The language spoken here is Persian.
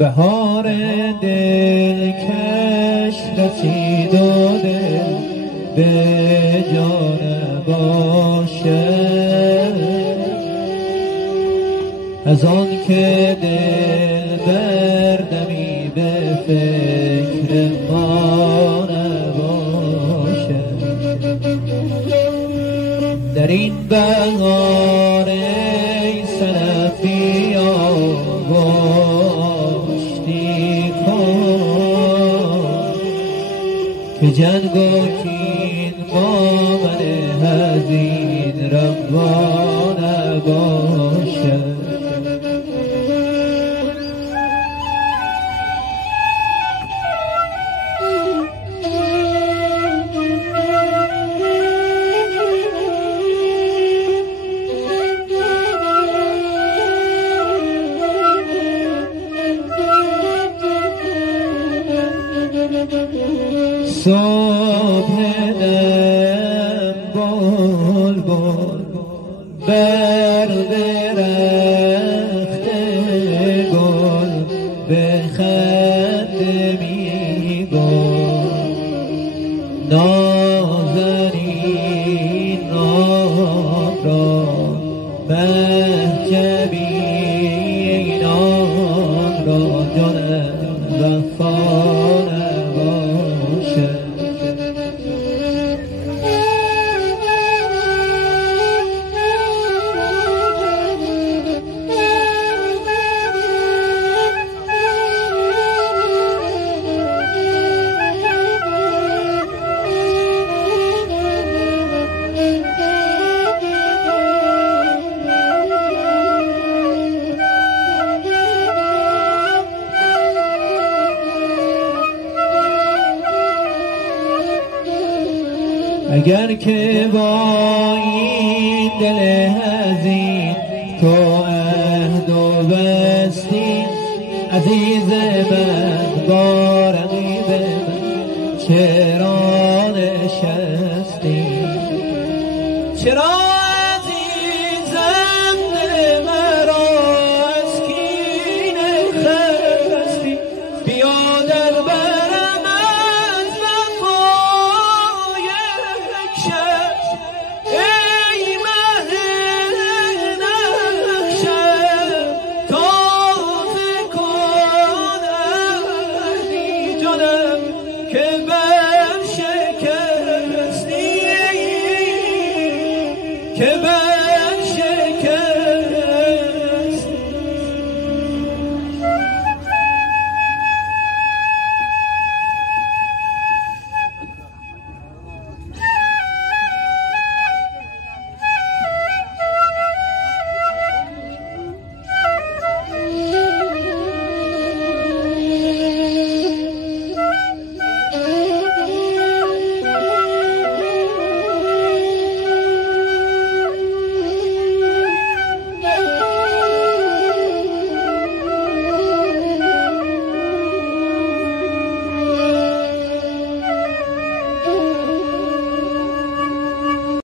بهار دلکش رسید و دل به جان باشه، از آن که دل بردمی به فکر ما نباشه. در این بهار ای سلفی آشتی کن که جنگ و کین با من حزین روا نباشه. صبح دم بلبل بر درخت گل به خط می گل، نازنین نام را مهجبی نام را جانم وفا اگر که با این دل حزین تو عهد و بستی، عزیز من با رقیب من چه